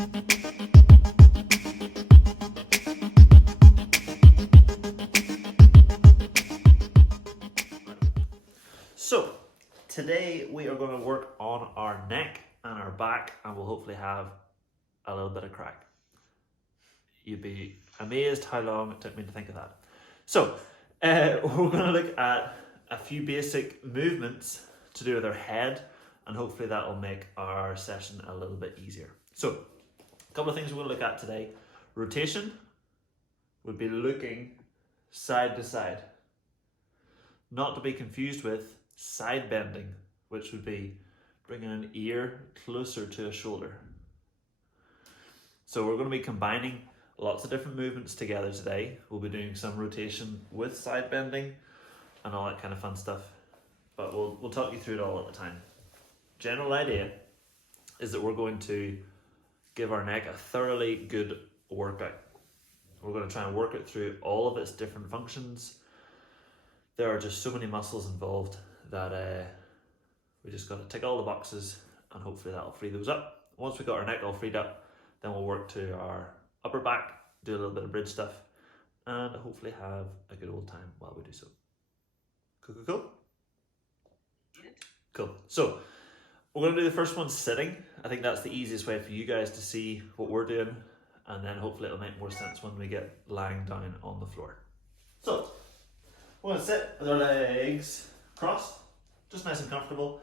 So, today we are going to work on our neck and our back, and we'll hopefully have a little bit of crack. You'd be amazed how long it took me to think of that. So, we're going to look at a few basic movements to do with our head, and hopefully that will make our session a little bit easier. So, a couple of things we're going to look at today. Rotation would be looking side to side. Not to be confused with side bending, which would be bringing an ear closer to a shoulder. So we're going to be combining lots of different movements together today. We'll be doing some rotation with side bending and all that kind of fun stuff, but we'll talk you through it all at the time. General idea is that we're going to give our neck a thoroughly good workout. We're going to try and work it through all of its different functions. There are just so many muscles involved that we just got to tick all the boxes, and hopefully that'll free those up. Once we got our neck all freed up, then we'll work to our upper back, do a little bit of bridge stuff, and hopefully have a good old time while we do so. Cool? Cool. So we're going to do the first one sitting. I think that's the easiest way for you guys to see what we're doing, and then hopefully it'll make more sense when we get lying down on the floor. So we're going to sit with our legs crossed, just nice and comfortable,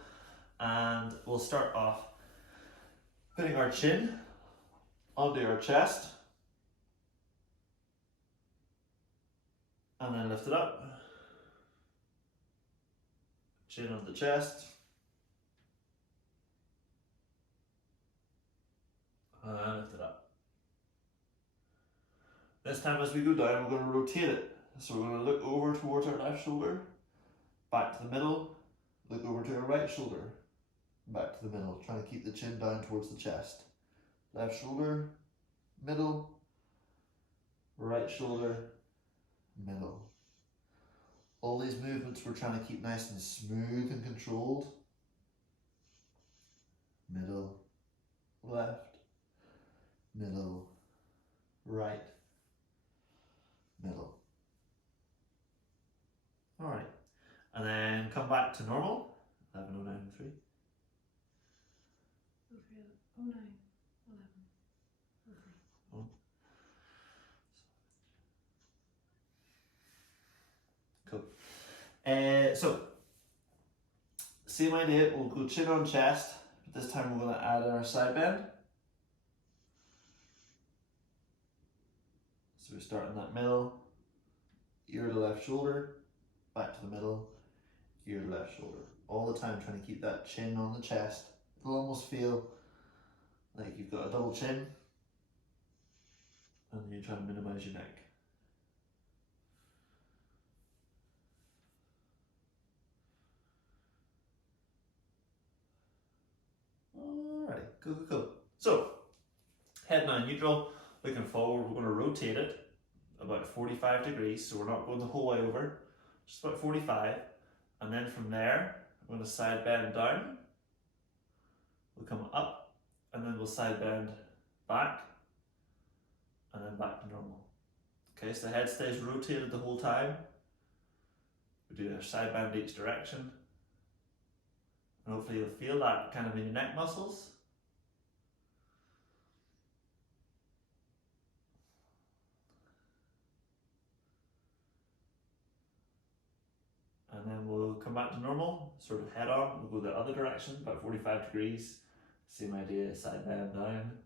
and we'll start off putting our chin onto our chest, and then lift it up. Chin onto the chest, and lift it up. This time as we go down, we're going to rotate it. So we're going to look over towards our left shoulder, back to the middle, look over to our right shoulder, back to the middle, trying to keep the chin down towards the chest. Left shoulder, middle, right shoulder, middle. All these movements we're trying to keep nice and smooth and controlled. Middle, left, middle, right, middle. All right, and then come back to normal. 11:09:03. 09:11. Cool. So, same idea. We'll go chin on chest, but this time we're going to add in our side bend. So we start in that middle, ear to left shoulder, back to the middle, ear to left shoulder. All the time trying to keep that chin on the chest. It'll almost feel like you've got a double chin, and you're trying to minimize your neck. Alright, cool. So, head now neutral, looking forward, we're going to rotate it about 45 degrees, so we're not going the whole way over, just about 45, and then from there, we're going to side bend down, we'll come up, and then we'll side bend back, and then back to normal. Okay, so the head stays rotated the whole time. We do a side bend each direction, and hopefully you'll feel that kind of in your neck muscles. And then we'll come back to normal, sort of head on, we'll go the other direction, about 45 degrees. Same idea, side bend down,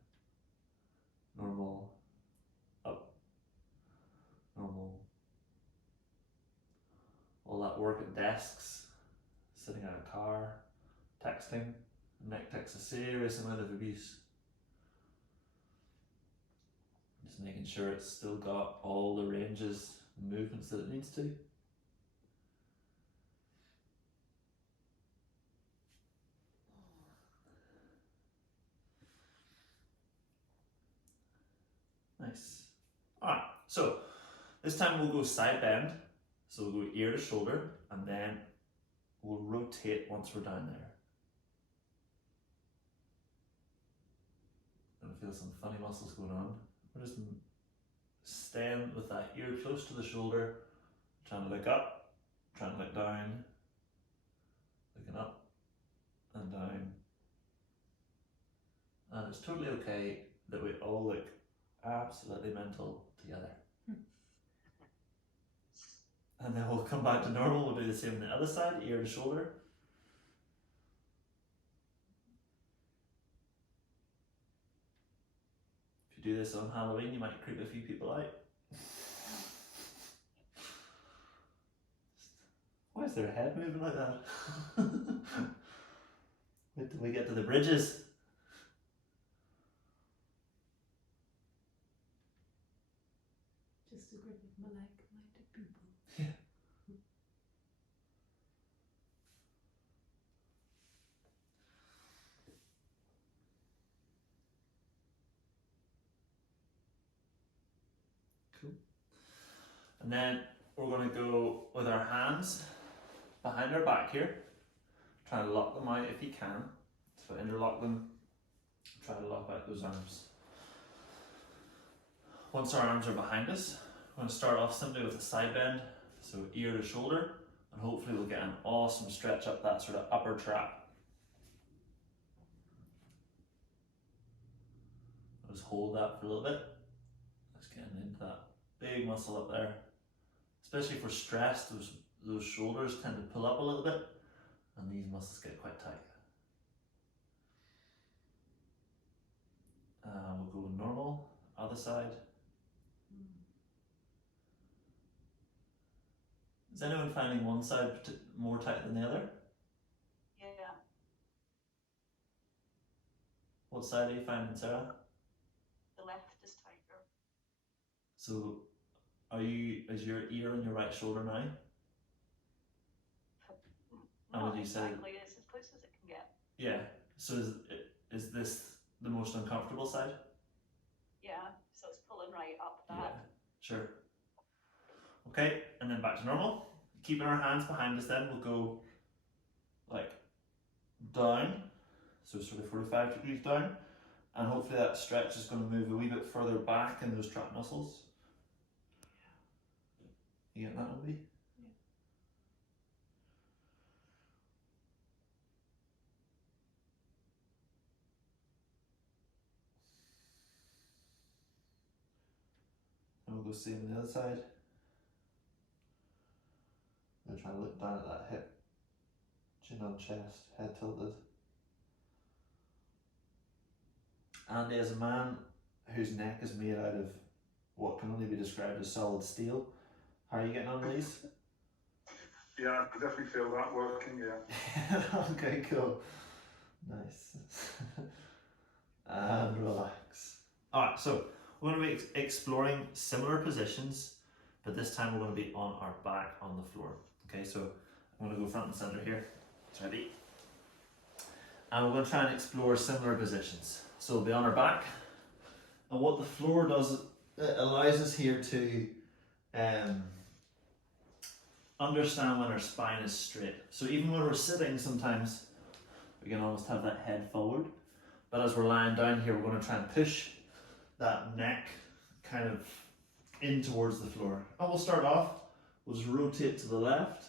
normal, up, normal. All that work at desks, sitting in a car, texting. Neck takes a serious amount of abuse. Just making sure it's still got all the ranges and movements that it needs to. Nice. Alright, so this time we'll go side bend. So we'll go ear to shoulder, and then we'll rotate once we're down there. And feel some funny muscles going on. We're just staying with that ear close to the shoulder, trying to look up, trying to look down, looking up and down. And it's totally okay that we all look absolutely mental together. And then we'll come back to normal. We'll do the same on the other side, ear to shoulder. If you do this on Halloween, you might creep a few people out. Why is their head moving like that? Wait till we get to the bridges. Just a group of like-minded people. Yeah. Cool. And then we're going to go with our hands behind our back here. Try to lock them out if you can. So interlock them. Try to lock out those arms. Once our arms are behind us, we're going to start off simply with a side bend, so ear to shoulder, and hopefully we'll get an awesome stretch up that sort of upper trap. Just hold that for a little bit. Just getting into that big muscle up there. Especially if we're stressed, those shoulders tend to pull up a little bit, and these muscles get quite tight. We'll go normal, other side. Is anyone finding one side more tight than the other? Yeah. What side are you finding, Sarah? The left is tighter. So, is your ear on your right shoulder now? And would you say? Exactly, it's as close as it can get. Yeah. So is this the most uncomfortable side? Yeah, so it's pulling right up that. Yeah, sure. Okay, and then back to normal. Keeping our hands behind us then, we'll go like down, so sort of 45 degrees down, and hopefully that stretch is going to move a wee bit further back in those trap muscles. You get that, Libby? Yeah. And we'll go same on the other side. I'm trying to look down at that hip, chin on chest, head tilted. Andy, as a man whose neck is made out of what can only be described as solid steel, how are you getting on with these? Yeah, I definitely feel that working, yeah. Okay, cool. Nice. And relax. Alright, so we're going to be exploring similar positions, but this time we're going to be on our back on the floor. Okay, so I'm going to go front and center here. Ready? And we're going to try and explore similar positions. So we'll be on our back, and what the floor does, it allows us here to understand when our spine is straight. So even when we're sitting, sometimes we can almost have that head forward, but as we're lying down here, we're going to try and push that neck kind of in towards the floor. And we'll start off, we'll just rotate to the left,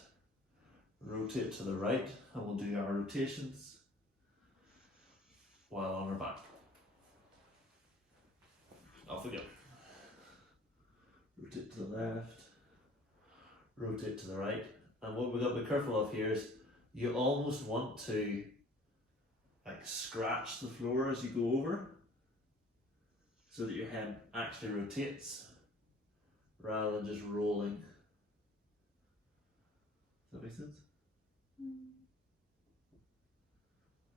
rotate to the right, and we'll do our rotations while on our back. Off we go. Rotate to the left, rotate to the right. And what we've got to be careful of here is you almost want to like scratch the floor as you go over so that your head actually rotates rather than just rolling. Does that make sense?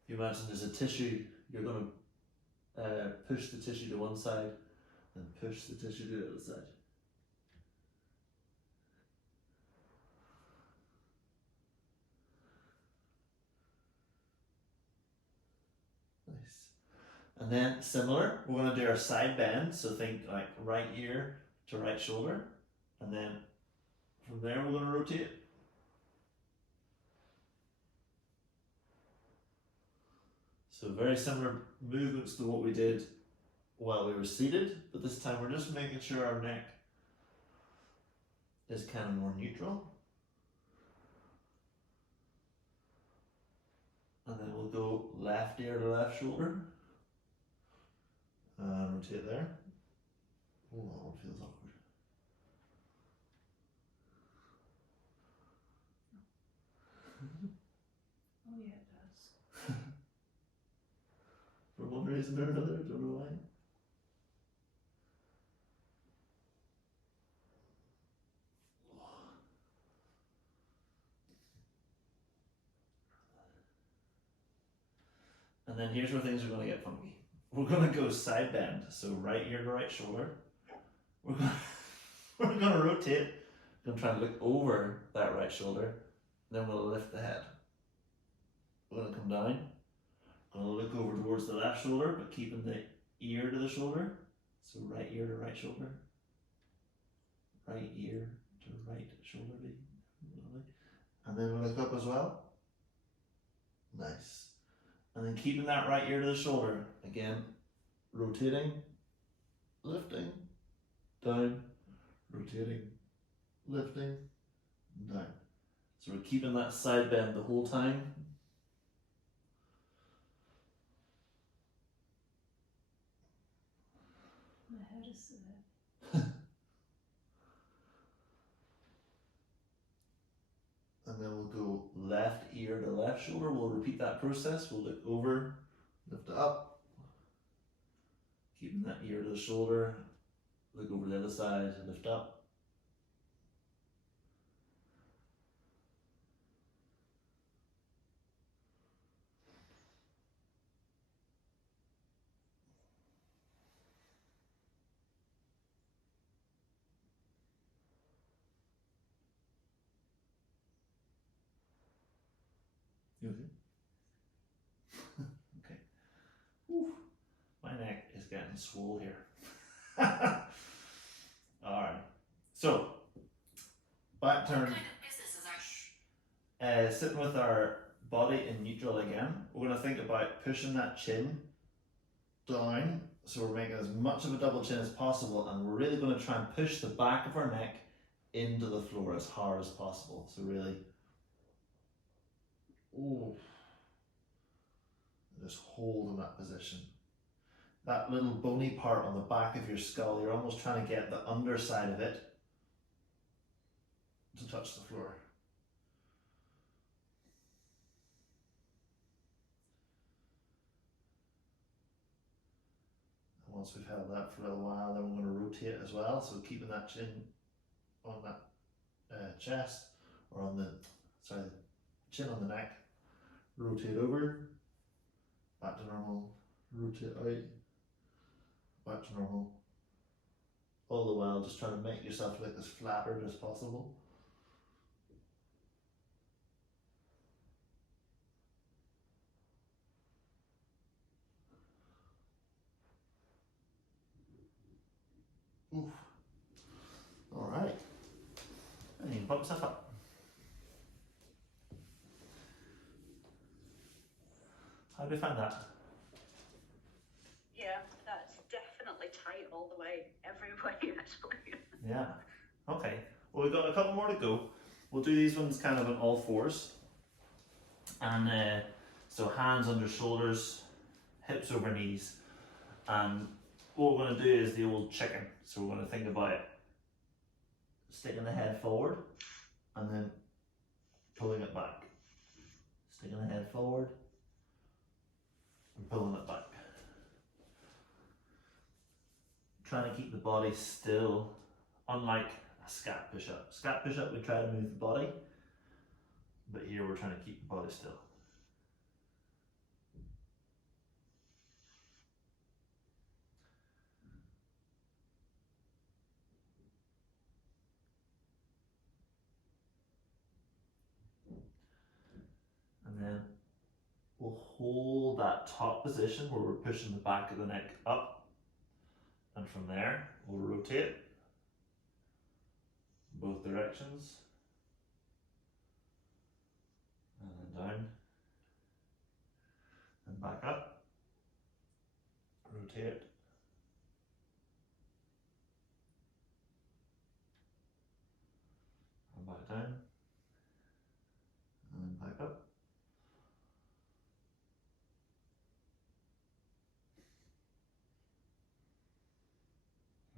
If you imagine there's a tissue, you're going to push the tissue to one side and push the tissue to the other side. Nice. And then similar, we're going to do our side bend, so think like right ear to right shoulder, and then from there we're going to rotate. So very similar movements to what we did while we were seated, but this time we're just making sure our neck is kind of more neutral. And then we'll go left ear to left shoulder. And rotate there. Oh, that one feels awkward. Oh yeah, it does. For one reason or another, don't know why. And then here's where things are going to get funky. We're going to go side bend, so right ear to right shoulder. We're going to rotate. We're going to try and look over that right shoulder. Then we'll lift the head. We're going to come down. We're going to look over towards the left shoulder, but keeping the ear to the shoulder. So right ear to right shoulder. Right ear to right shoulder. And then we'll look up as well. Nice. And then keeping that right ear to the shoulder. Again, rotating, lifting, down, rotating, lifting, down. So we're keeping that side bend the whole time. My head is there. And then we'll go left ear to left shoulder. We'll repeat that process. We'll look over, lift it up. Keeping that ear to the shoulder. Look over the other side, lift up. You okay? Okay. Whew. My neck is getting swole here. Alright. So, back turn. Sitting with our body in neutral again. We're going to think about pushing that chin down. So we're making as much of a double chin as possible, and we're really going to try and push the back of our neck into the floor as hard as possible. So really, ooh, just hold in that position. That little bony part on the back of your skull, you're almost trying to get the underside of it to touch the floor. And once we've held that for a little while, then we're going to rotate as well. So keeping that chin on that chest, or on the, sorry, chin on the neck. Rotate over, back to normal, rotate out, back to normal. All the while just trying to make yourself look as flattered as possible. Oof. All right. And you can pump yourself up. How do you find that? Yeah, that's definitely tight all the way, every way actually. Yeah. Okay. Well, we've got a couple more to go. We'll do these ones kind of on all fours. And so hands under shoulders, hips over knees. And what we're going to do is the old chicken. So we're going to think about sticking the head forward and then pulling it back. Sticking the head forward and pulling it back. Trying to keep the body still, unlike a scat push-up. Scat push-up, we try to move the body, but here we're trying to keep the body still. And then we'll hold that top position where we're pushing the back of the neck up. And from there, we'll rotate both directions. And then down. And back up. Rotate. back down, and then back up.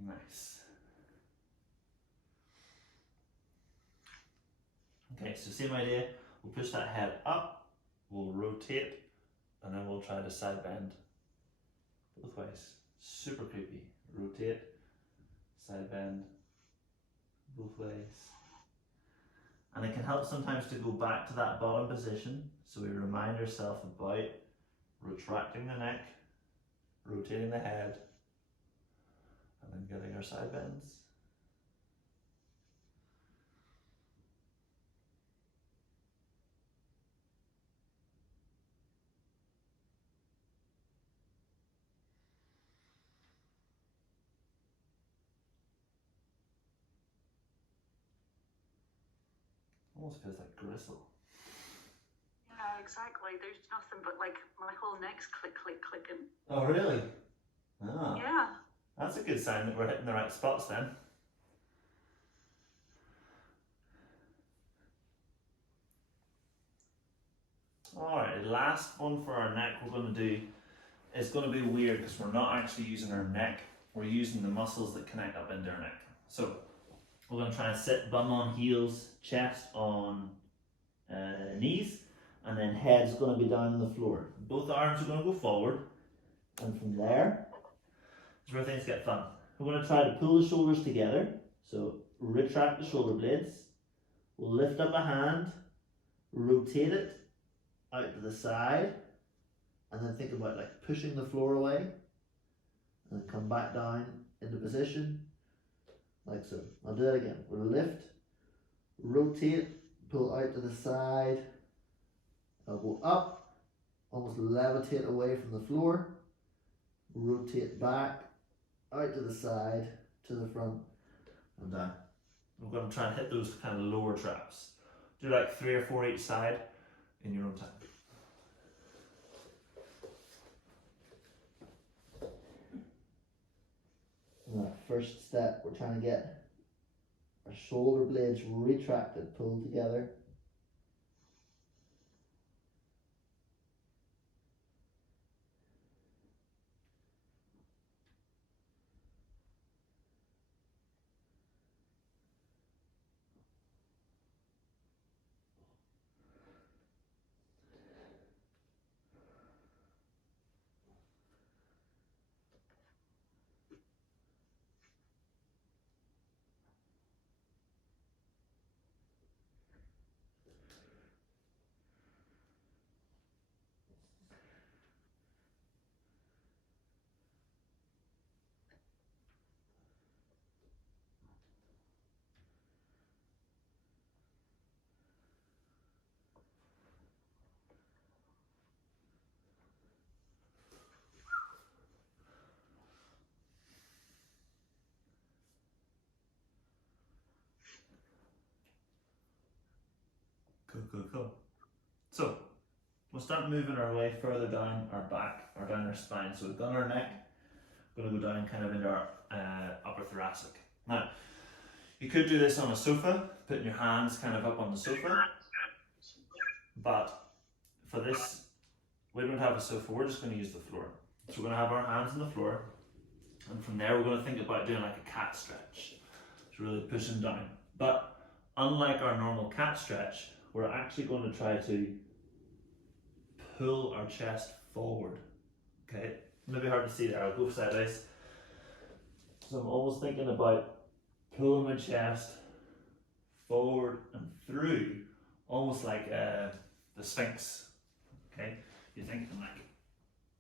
Nice. Okay, so same idea, we'll push that head up, we'll rotate, and then we'll try to side bend both ways. Super creepy. Rotate, side bend, both ways. And it can help sometimes to go back to that bottom position, so we remind ourselves about retracting the neck, rotating the head, and then getting our side bends. Almost feels like gristle. Yeah, exactly. There's nothing but like my whole neck's clicking. Oh really? Ah, Yeah. that's a good sign that we're hitting the right spots then. Alright, last one for our neck we're going to do is going to be weird because we're not actually using our neck, we're using the muscles that connect up into our neck. So we're going to try and sit bum on heels, chest on knees, and then head's going to be down on the floor. Both arms are going to go forward, and from there is where things get fun. We're going to try to pull the shoulders together, so retract the shoulder blades. We'll lift up a hand, rotate it out to the side, and then think about like pushing the floor away, and then come back down into position, like so. I'll do that again. We'll lift, rotate, pull out to the side, I'll go up, almost levitate away from the floor, rotate back, out to the side, to the front, and down. We're going to try and hit those kind of lower traps. Do like 3 or 4 each side in your own time. In that first step, we're trying to get our shoulder blades retracted, pulled together. Cool. So, we'll start moving our way further down our back, or down our spine. So we've done our neck, we're going to go down kind of into our upper thoracic. Now, you could do this on a sofa, putting your hands kind of up on the sofa, but for this, we don't have a sofa, we're just going to use the floor. So we're going to have our hands on the floor, and from there we're going to think about doing like a cat stretch. It's really pushing down. But unlike our normal cat stretch, we're actually going to try to pull our chest forward. Okay, maybe hard to see there, I'll go sideways. So I'm always thinking about pulling my chest forward and through, almost like the Sphinx. Okay, you're thinking like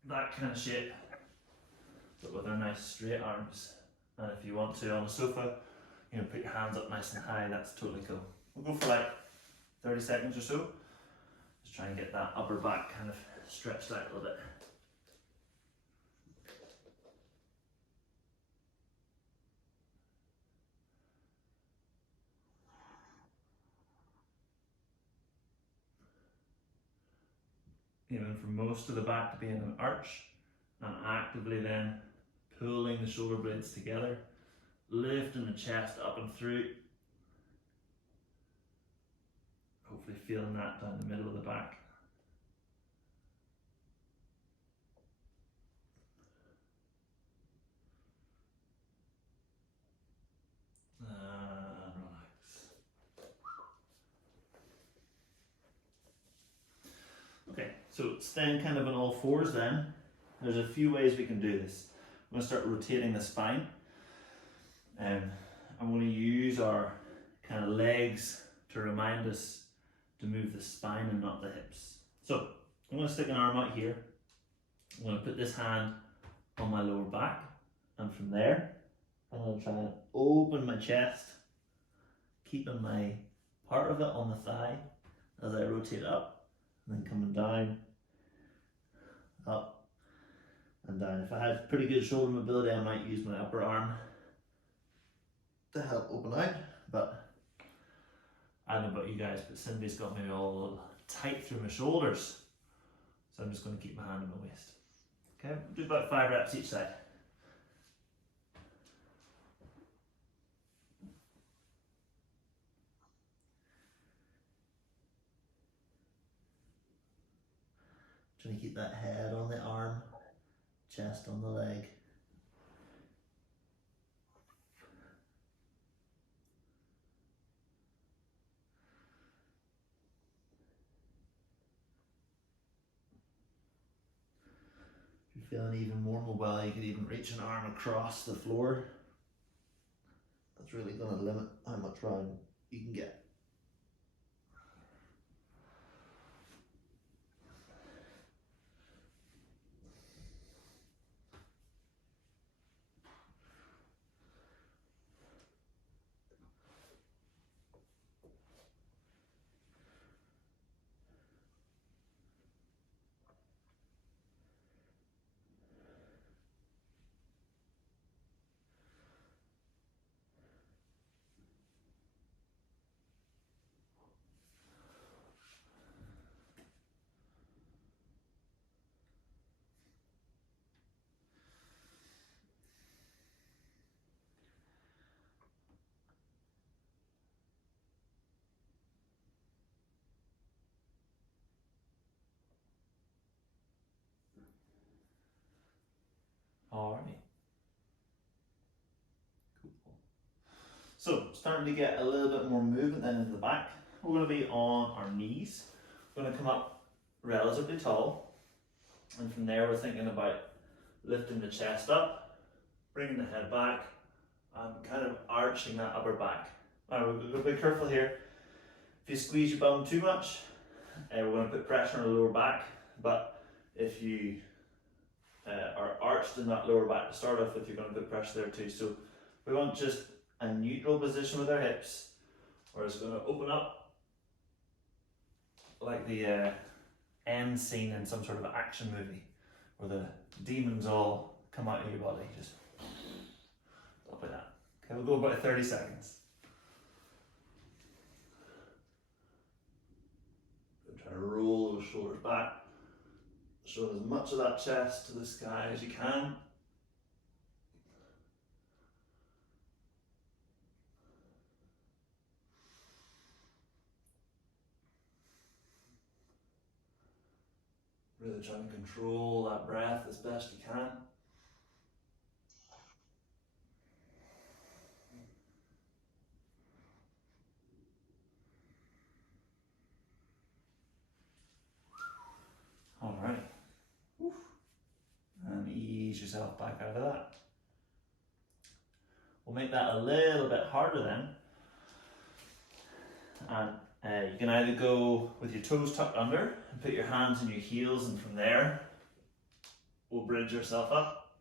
that kind of shape, but with our nice straight arms. And if you want to on a sofa, you know, put your hands up nice and high, that's totally cool. We'll go for like 30 seconds or so. Just try and get that upper back kind of stretched out a little bit. Even for most of the back to be in an arch, and actively then pulling the shoulder blades together, lifting the chest up and through. Hopefully feeling that down the middle of the back. And relax. Okay, so staying kind of on all fours then, there's a few ways we can do this. I'm going to start rotating the spine. I'm going to use our kind of legs to remind us to move the spine and not the hips. So I'm going to stick an arm out here. I'm going to put this hand on my lower back, and from there I'm going to try and open my chest, keeping my part of it on the thigh as I rotate up, and then coming down, up and down. If I had pretty good shoulder mobility, I might use my upper arm to help open out, but I don't know about you guys, but Cindy's got me all a little tight through my shoulders, so I'm just going to keep my hand on my waist. Okay, do about 5 reps each side. Trying to keep that head on the arm, chest on the leg. If you're feeling even more mobile, you could even reach an arm across the floor. That's really going to limit how much round you can get. Alright. Cool. So, starting to get a little bit more movement then in the back. We're going to be on our knees. We're going to come up relatively tall. And from there we're thinking about lifting the chest up, bringing the head back, and kind of arching that upper back. Alright, we're going to be careful here. If you squeeze your bum too much, we're going to put pressure on the lower back. But if you are arched in that lower back to start off with, you're going to put pressure there too. So we want just a neutral position with our hips, or it's going to open up like the end scene in some sort of action movie where the demons all come out of your body, just like that. Okay, we'll go about 30 seconds. Try to roll those shoulders back, show as much of that chest to the sky as you can. Really trying to control that breath as best you can. Alright. And ease yourself back out of that. We'll make that a little bit harder then. And you can either go with your toes tucked under and put your hands on your heels, and from there we'll bridge yourself up.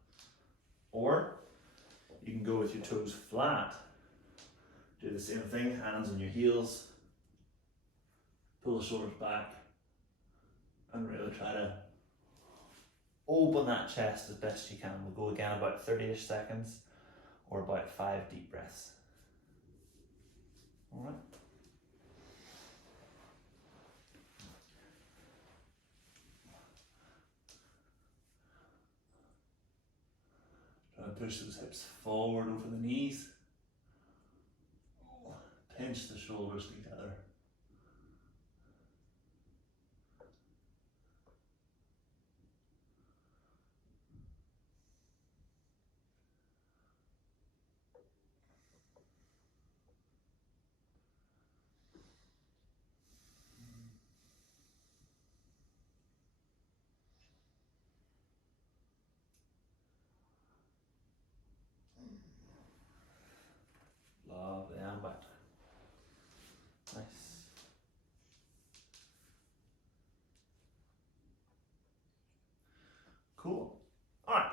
Or you can go with your toes flat. Do the same thing, hands on your heels, pull the shoulders back, and really try to open that chest as best you can. We'll go again about 30-ish seconds, or about 5 deep breaths. Alright. Try to push those hips forward over the knees. Pinch the shoulders together.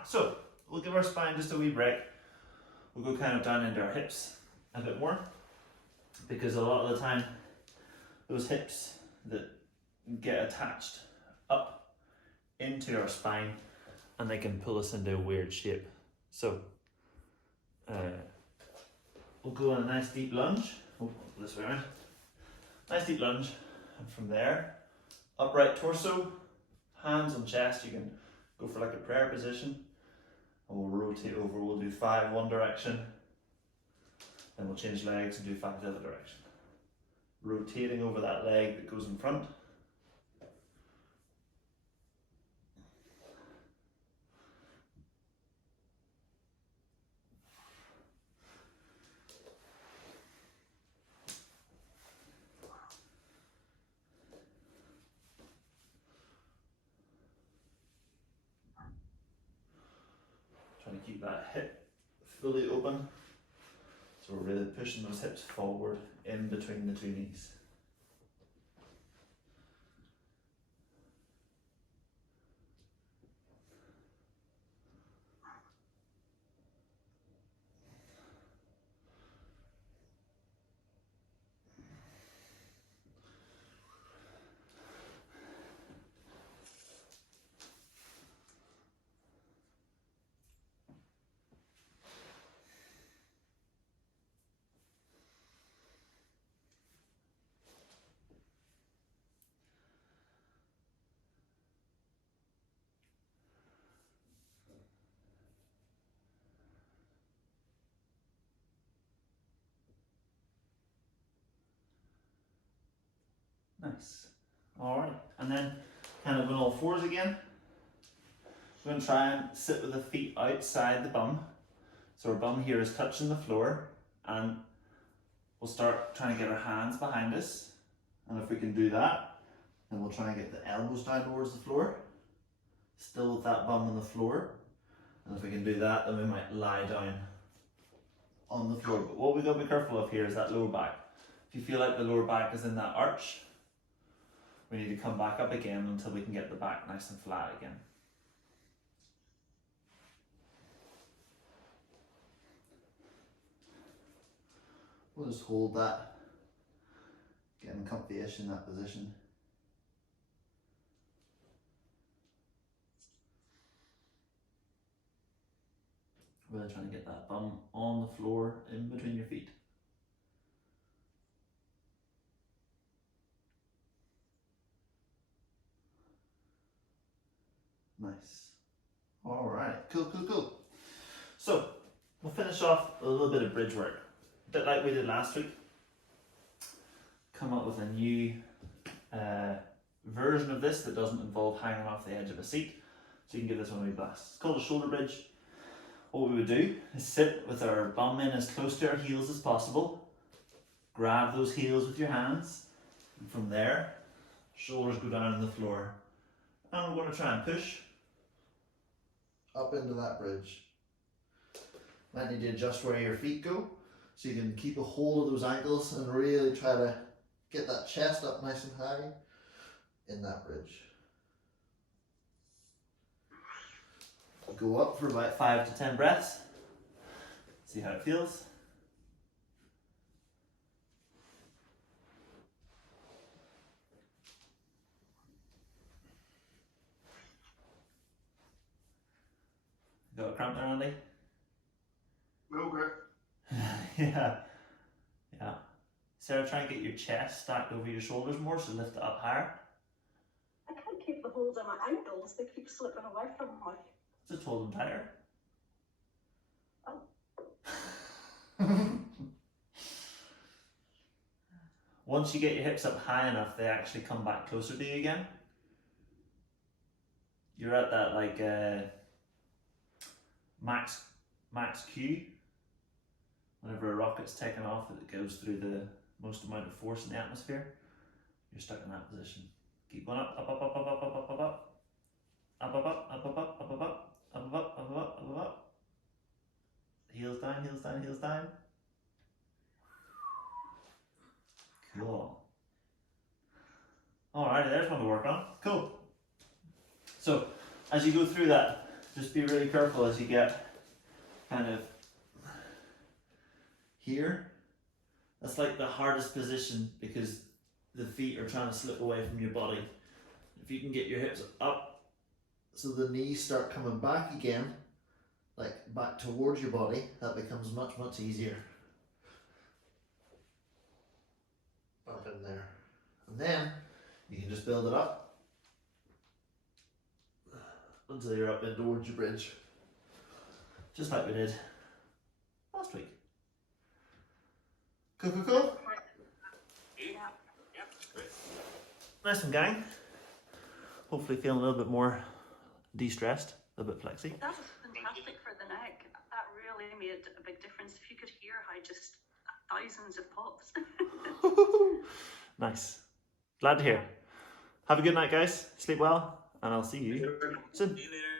So we'll give our spine just a wee break. We'll go kind of down into our hips a bit more, because a lot of the time those hips that get attached up into our spine and they can pull us into a weird shape. So we'll go in a nice deep lunge. Oh, this way around. Nice deep lunge, and from there, upright torso, hands on chest. You can go for like a prayer position, and we'll rotate over. We'll do 5 one direction, then we'll change legs and do 5 the other direction. Rotating over that leg that goes in front. Trying to keep that hip fully open. So we're really pushing those hips forward in between the 2 knees. Nice. Alright, and then kind of on all fours again. We're going to try and sit with the feet outside the bum. So our bum here is touching the floor, and we'll start trying to get our hands behind us. And if we can do that, then we'll try and get the elbows down towards the floor, still with that bum on the floor. And if we can do that, then we might lie down on the floor. But what we've got to be careful of here is that lower back. If you feel like the lower back is in that arch, we need to come back up again until we can get the back nice and flat again. We'll just hold that, getting comfy-ish in that position. Really trying to get that bum on the floor in between your feet. Nice. All right, cool, cool, cool. So we'll finish off with a little bit of bridge work. A bit like we did last week. Come up with a new version of this that doesn't involve hanging off the edge of a seat. So you can give this one a wee blast. It's called a shoulder bridge. What we would do is sit with our bum in as close to our heels as possible. Grab those heels with your hands. And from there, shoulders go down on the floor. And we're going to try and push up into that bridge. Might need to adjust where your feet go, so you can keep a hold of those ankles and really try to get that chest up nice and high in that bridge. Go up for about 5 to 10 breaths. See how it feels. Got a cramp there, Andy? A little bit. Yeah. Sarah, try and get your chest stacked over your shoulders more, so lift it up higher. I can't keep the hold on my ankles, they keep slipping away from me. Just hold them tighter. Oh. Once you get your hips up high enough, they actually come back closer to you again. You're at that like max Q. Whenever a rocket's taken off, it goes through the most amount of force in the atmosphere. You're stuck in that position. Keep going up, up, up, up, up, up, up, up, up, up. Up, up, up, up, up, up, up, up, up, up, up, up, up, up, up, up. Heels down, heels down, heels down. Cool. Alrighty, there's one to work on. Cool. So, as you go through that Just be really careful as you get kind of here. That's like the hardest position because the feet are trying to slip away from your body. If you can get your hips up so the knees start coming back again, like back towards your body, that becomes much, much easier. Up in there. And then you can just build it up until you're up in towards your bridge. Just like we did last week. Cool, cool, cool. Nice one, gang. Hopefully feeling a little bit more de-stressed, a little bit flexy. That was fantastic for the neck. That really made a big difference. If you could hear how just thousands of pops. Nice. Glad to hear. Have a good night, guys. Sleep well, and I'll see you soon. See you later.